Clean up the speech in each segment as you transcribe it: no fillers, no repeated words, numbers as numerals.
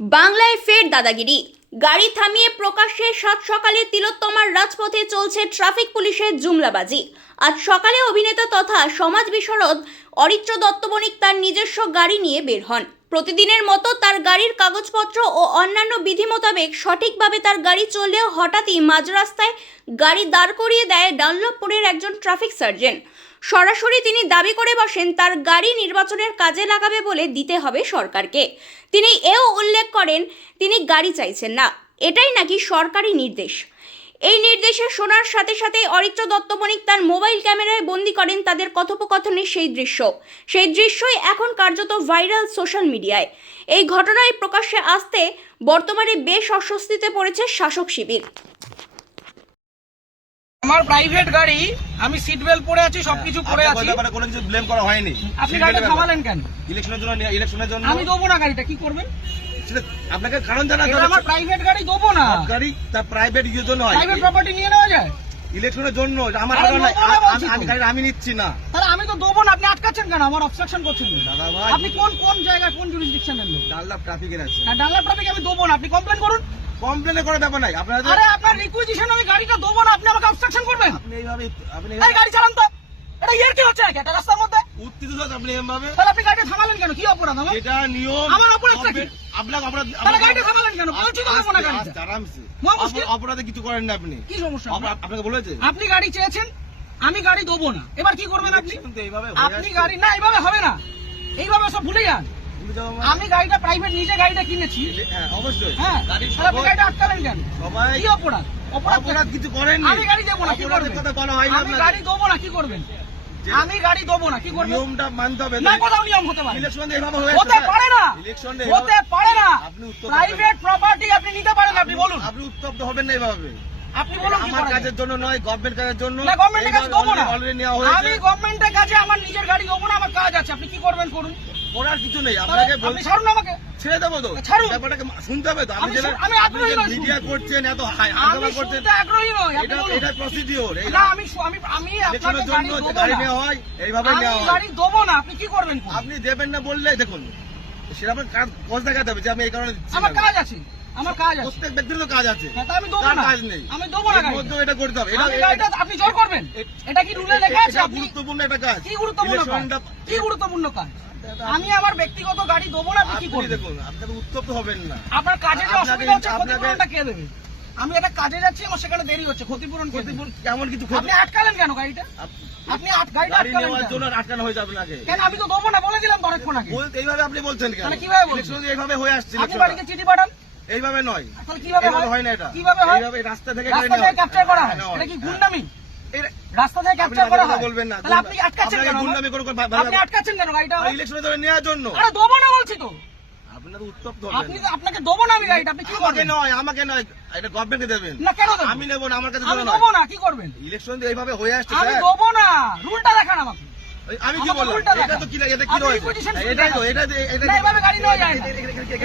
বাংলায় ফের দাদাগিরি। গাড়ি থামিয়ে প্রকাশ্যে সাত সকালে তিলোত্তমার রাজপথে চলছে ট্রাফিক পুলিশের জুমলাবাজি। আজ সকালে অভিনেতা তথা সমাজ বিশারদ অরিত্র দত্ত বণিক তার নিজস্ব গাড়ি নিয়ে বের হন। প্রতিদিনের মতো তার গাড়ির কাগজপত্র ও অন্যান্য বিধি মোতাবেক সঠিকভাবে তার গাড়ি চললেও হঠাৎই মাঝ রাস্তায় গাড়ি দাঁড় করিয়ে দেয় ডানলপপুরের একজন ট্রাফিক সার্জেন্ট। সরাসরি তিনি দাবি করে বসেন তার গাড়ি নির্বাচনের কাজে লাগাবে বলে দিতে হবে সরকারকে। তিনি এও উল্লেখ করেন তিনি গাড়ি চাইছেন না, এটাই নাকি সরকারি নির্দেশ। এই নির্দেশে শোনার সাথে সাথে অরিত্র দত্ত বণিক তার মোবাইল ক্যামেরায় বন্দী করেন তাদের কথোপকথনের সেই দৃশ্যই এখন কার্যত ভাইরাল সোশ্যাল মিডিয়ায়। এই ঘটনায় প্রকাশ্যে আসতে বর্তমানে বেশ অস্বস্তিতে পড়েছে শাসক শিবির। আমার প্রাইভেট গাড়ি, আমি সিট বেল্ট পরে আছি, সবকিছু পরে আছি, কোনো কিছু ব্লেম করা হয়নি। আপনি গাড়িটা থামালেন কেন? ইলেকশনের জন্য আমি দেবো না গাড়িটা, কি করবেন? আপনাকে কারণ জানা এটা আমার প্রাইভেট গাড়ি, দেবো না। গাড়ি তার প্রাইভেট ইউজের জন্য হয়, প্রাইভেট প্রপার্টি নিয়ে নেওয়া যায় ইলেকশনের জন্য। আমার আমি গাড়ি আমি নিচ্ছি না, তাহলে আমি তো দেবো না। আপনি আটকাচ্ছেন কেন? আমার অবস্ট্রাকশন করছেন দাদা ভাই। আপনি কোন জায়গায়, কোন জুরিসডিকশনের লোক? ডানলপ ট্রাফিকের আছে। ডানলপ ট্রাফিক আমি দেবো না, আপনি কমপ্লেন করুন। কমপ্লেনে করে ব্যাপার নাই আপনারা। আরে আপনার রিকুইজিশন আমি গাড়িটা দেবো না, আপনি আমাকে অবস্ট্রাকশন করবেন? আপনি এইভাবে এই গাড়ি চালান তো, এটা ইয়ার কি হচ্ছে নাকি একটা রাস্তার মধ্যে? উত্তেজিত হচ্ছে আপনি এভাবে। তাহলে আপনি গাড়িটা থামালেন কেন? কি অপরাধ আমার? এটা নিয়ম। আমার অপরাধটা কি? আপনাকে অপরাধ। তাহলে গাড়িটা থামালেন কেন? বলছি তো দেবো না গাড়িটা। আরামসে মুশকিল। অপরাধে কিছু করেন না আপনি। কি সমস্যা? আপনাকে বলেছে আপনি গাড়ি চেয়েছেন, আমি গাড়ি দেবো না, এবার কি করবেন আপনি? কিন্তু এইভাবে আপনি গাড়ি না, এইভাবে হবে না, এইভাবে সব ভুলে যান। আমি গাড়িটা প্রাইভেট নিজে গাড়িটা কিনেছি। হ্যাঁ অবশ্যই। হ্যাঁ, তাহলে আপনি গাড়িটা আটকালেন কেন? সবাই কি অপরাধ? অপরাধ কিছু করেননি। আমি গাড়ি দেবো না, কি করবেন? কথা বলা হয় না। আমি গাড়ি দেবো না, কি করবেন? আমি গাড়ি দেবো না, কি করবেন? নিয়মটা মানতে হবে। না, কোথাও নিয়ম হতে পারে? ইলেকশন এইভাবে হয়েছে, হতে পারে না, ইলেকশনে হতে পারে না। আপনি উত্তর প্রাইভেট প্রপার্টি আপনি নিতে পারেন, আপনি বলুন। আপনি উত্তপ্ত হবেন না এইভাবে। আপনি বলুন কি আমার করা কাজের যায়? জন্য নয়, গভর্নমেন্ট কাজের জন্য। না, গভর্নমেন্টের কাছে দেবো না। অলরেডি নেওয়া হয়েছে। আমি গভর্নমেন্টের কাছে আমার নিজের গাড়ি দেবো না, আমার কাজ আছে, আপনি কি করবেন করুন। করার কিছু নেই। তাহলে আপনাকে আপনি ছাড়ুন আমাকে। ছেড়ে দেবো তো, ছাড়ুন। ব্যাপারটাকে শুনতে হবে তো। আমি আগ্রহী নই। মিডিয়া করছেন, এত আমি হাঙ্গামা করছেন, শুনতে আগ্রহী নই, আপনি বলুন। এটা প্রসিডিওর। না, আমি আপনাকে ইলেকশনের গাড়ি জন্য দেবো গাড়ি না। নেওয়া হয়, এইভাবে আমি নেওয়া হয়। গাড়ি দেবো না, আপনি কি করবেন করুন। আপনি দেবেন না বললে দেখুন সেরকম কাজ দেখাতে হবে যে আমি এই কারণে দিচ্ছি না। আমার কাজ আছে, আমার কাজ আছে। প্রত্যেক ব্যক্তির তো কাজ আছে, হ্যাঁ, তা আমি দেবো তার না। কাজ নেই। আমি দেবো না এর গাড়িটা। মধ্যেও এটা করতে হবে। আমি গাড়িটা আপনি জোর করবেন? এটা কি রুলে লেখা আছে? এটা আপনি গুরুত্বপূর্ণ একটা কাজ। কি গুরুত্বপূর্ণ কাজ? ইলেকশনটা- কি গুরুত্বপূর্ণ কাজ? আমি আমার ব্যক্তিগত গাড়ি দেবো না, আপনি কি আপনি করবেন? দেখুন, আপনাকে উত্তপ্ত হবেন না। আপনার কাজে যে আপনাকে- অসুবিধা হচ্ছে, আপনাকে- ক্ষতিপূরণটা কে দেবে? আমি একটা কাজে যাচ্ছি, আমার সেখানে দেরি হচ্ছে, ক্ষতিপূরণ কে দেবে? কেমন কিছু আপনি আটকালেন কেন গাড়িটা? আপনি গাড়িটা গাড়ি আটকালেন নেওয়ার কেন? জন্য আটকানো হয়ে যাবে নাকি? কেন? আমি তো দেবো না বলে দিলাম তো অনেকক্ষণ আগে। এইভাবে আপনি বলছেন কেন? তাহলে কিভাবে বলছেন? ইলেকশন এইভাবে হয়ে আসছে। আপনি বাড়িতে চিঠি পাঠান। এইভাবে নয়, তাহলে কিভাবে এইভাবে হয়? হয় না। এটা কিভাবে হয়? এইভাবে রাস্তা থেকে রাস্তা থেকে ক্যাপচার করা হয়, এটা কি গুন্ডামি? রাস্তা থেকে ক্যাপচার করা হয়, বলবেন না। তাহলে আপনি আটকাচ্ছেন কেন? গুন্ডামি করে আপনি আটকাচ্ছেন কেন গাড়িটা? ইলেকশনের জন্য নেওয়ার জন্য। আরে দেবো না বলছি তো। আপনার উত্তপ্ত আপনি হবেন। আপনাকে দেবো না আমি গাড়িটা, আপনি কি আমাকে করবেন? নয়, আমাকে নয়, এটা গভর্নমেন্টকে দেবেন। না, কেন দেবো? আমি নেবো না, আমার কাছে আমি নয়। দেবো না, কি করবেন? ইলেকশন এইভাবে হয়ে আসছে আমি স্যার। দেবো না, রুলটা দেখান আমাকে। আমি কি আমাকে বললাম? উল্টা এটা দেখান। তো কি এটা কি আপনি রয়েছে? requisition শুনতে এটাই তো, দেখান। এটা না, এভাবে গাড়ি নেওয়া যায় না।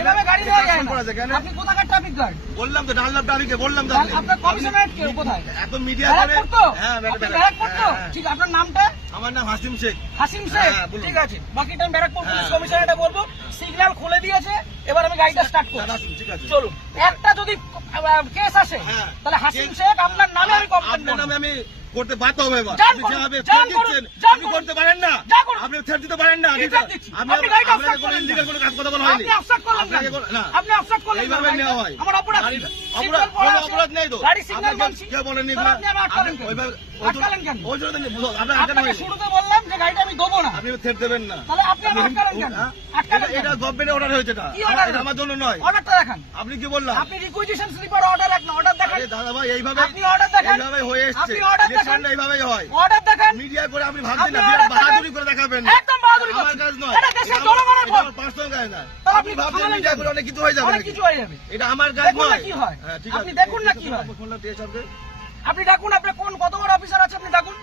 এভাবে গাড়ি নেওয়া যায় না। করা যায় কেন? আপনি কোথাকার ট্রাফিক গার্ড? বললাম তো ডানলপ ট্রাফিকে বললাম তো। আপনার কমিশনারেট কে কোথায়? এত মিডিয়া করে। ব্যারাকপুর তো? হ্যাঁ, আপনি ব্যারাকপুর তো? হ্যাঁ। ঠিক, আপনার নামটা? আমার নাম হাসিম শেখ। হাসিম শেখ। হ্যাঁ, বলুন। ঠিক আছে, বাকিটা আমি ব্যারাকপুর পুলিশ হ্যাঁ। কমিশনারেটে বলবো। সিগন্যাল খুলে দিয়েছে, এবার আমি গাড়িটা স্টার্ট করছি। দাদা, ঠিক আছে। চলুন। একটা যদি কেস আসে, হ্যাঁ। তাহলে হাসিম শেখ আপনার নামে আমি কমপ্লেন আপনার করব। নামে আমি করতে বাধ্য হবে এবার। যান আপনি করুন, যেভাবে যান থ্রেট করুন, দিচ্ছেন, যান আপনি করুন। করতে পারেন না। যা করুন। আপনি থ্রেট দিতে পারেন না। কি threat দিচ্ছি? আমি আপনি গাড়িটা আপনাকে obstruct কোনো করলেন illegal কেন? কোনো কাজ কথা বলা হয়নি। আপনি obstruct করলেন আপনাকে কেন? না। আপনি obstruct করলেন কেন? এইভাবে নেওয়া হয়। আমার অপরাধ কি? অপরাধ- সিগন্যাল পড়া কোনো আছে। অপরাধ নেই তো। গাড়ি সিগন্যাল আপনাকে মানছি। কেউ বলেনি। তাহলে আপনি আমার আটকালেন কেন? ওইভাবে আটকালেন কেন? ওই জন্য আপনার আটকানো আপনাকে হয়নি। শুরুতে বললাম যে গাড়িটা আমি দেবো না। আপনি থ্রেট দেবেন না। তাহলে আপনি আমার আটকালেন কেন? হ্যাঁ? আটকালেন এটা কেন? গভর্নমেন্টের অর্ডার হয়েছে এটা। কি order? এটা আমার জন্য নয়। অর্ডারটা দেখান। আপনি কি বললাম? আপনি রিকুইজিশন স্লিপার অর্ডার এক না, অর্ডার দেখান। আরে দাদা ভাই, এইভাবে আপনি order দেখান। এইভাবে হয়ে এসেছে। আপনি order দেখান। ইলেকশনটা এইভাবেই হয়। অর্ডার দেখান। মিডিয়া করে আপনি ভাবছেন না, আপনি order বাহাদুরি দেখান। করে দেখাবেন না। একদম বাহাদুরি আমার করছেন। কাজ নয়। এটা দেশের জনগণের ভোট। পার্সোনাল কাজ না। তাহলে আপনি ভাবছেন থামালেন মিডিয়া কেন? করে অনেক কিছু হয়ে যাবে অনেক নাকি? কিছু হয়ে যাবে। এটা আমার কাজ দেখুন না নয়। কি হয়। হ্যাঁ, ঠিক আপনি আছে। দেখুন না কি হয়। ফোনটা দিয়ে সবকে। আপনি ডাকুন, আপনার কত বড় অফিসার আছে আপনি ডাকুন।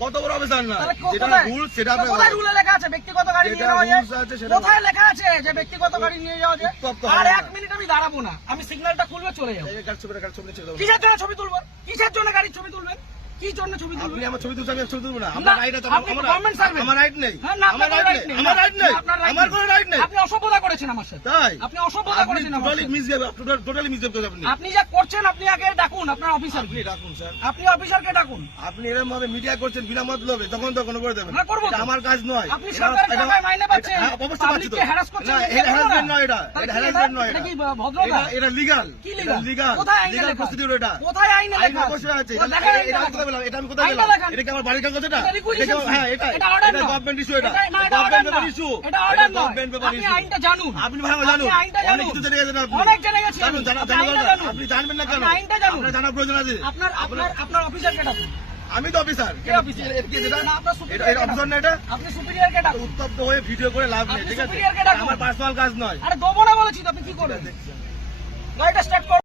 কত বড় অফিসার না, তাহলে যেটা কোথায়? রুল সেটা তো কোথায় রুলে লেখা আছে ব্যক্তিগত গাড়ি নিয়ে যেটা যাওয়া যায়? rules আছে সেটা কোথায় লেখা আছে যে ব্যক্তিগত গাড়ি নিয়ে যাওয়া যায়? উত্তপ্ত আর হবে না। 1 মিনিট আমি দাঁড়াবো না, আমি সিগন্যালটা খুলবে চলে যাবো। এই গাড়ি ছবি ছেড়ে দাও। কিসের জন্য ছবি তুলবো? কিসের জন্য গাড়ির ছবি তুলবেন? কি জন্য ছবি আপনি তুলবেন? আমার ছবি তুলছেন, আমি ছবি তুলবো না। না, আমার রাইট আছে, আপনি government servant। আমার রাইট নেই, হ্যাঁ, না, আমার আপনার রাইট right নেই, নেই। আমার রাইট নেই, আপনার right আমার নেই। কোনো রাইট নেই। আপনি অসভ্যতা করেছেন আমার সাথে। তাই আপনি অসভ্যতা আপনি করেছেন আমার টোটালি সাথে। মিসবিহেভ, টোটালি মিসবিহেভ করেছেন আপনি। আপনি যা করছেন আপনি আগে ডাকুন আপনার অফিসার। আপনি রাখুন স্যার, আপনি অফিসারকে ডাকুন। আপনি এরকম ভাবে মিডিয়া করছেন বিনা মতলবে, তখন করে দেবেন। হ্যাঁ, করবো তো। এটা আমার কাজ নয়। আপনি সরকারের টাকায় মাইনে পাচ্ছেন। হ্যাঁ, অবশ্যই পাচ্ছি তো। পাবলিককে harass করছেন, না, এটা এটা করবো না। harassment নয়, এটা তাহলে এটা কি harassment নয়, এটা এটা কি ভদ্রতা? এটা লিগ্যাল, কি এটা legal? লিগ্যাল, কোথায় আইনে লিগ্যাল লেখা? প্রসিডিউর এটা। কোথায় আইনে আইন লেখা? অবশ্যই আছে। ও, দেখান আইনে এটা লেখা। কোথায় বললাম? এটা আমি কোথায় আইনে বললাম? লেখান। এটা কি আমার বাড়ির কাগজ এটা? এটা requisition এটা কি- হ্যাঁ, এটা এটা order নয়। গভর্নমেন্ট ইস্যু, এটা না, এটা order গভর্নমেন্ট পেপার নয়। ইস্যু, এটা order নয়। গভর্নমেন্ট পেপার আপনি ইস্যু। আইনটা জানুন। আপনি ভালো জানুন, আপনি আইনটা অনেক জানুন। কিছু জেনে গেছেন আপনি। অনেক জেনে গেছি জানুন, আমি। জানা আপনি জানা আইনটা দরকার। জানুন। আপনি জানবেন না কেন? আপনি আইনটা জানুন। আপনার জানার প্রয়োজন আছে। আপনার অফিসারকে ডাকুন। আমি তো অফিসার। কে অফিসার? এটা কি এটা? না, আপনার এটা superior অফিসার না এটা? আপনি সুপিরিয়রকে ডাকুন। উত্তপ্ত হয়ে ভিডিও করে লাভ নেই, আপনি ঠিক আছে? superior কে ডাকুন। আমার পার্সোনাল কাজ নয়। আরে দেবো না বলেছি তো, আপনি কি করবেন? গাড়িটা স্টার্ট করুন।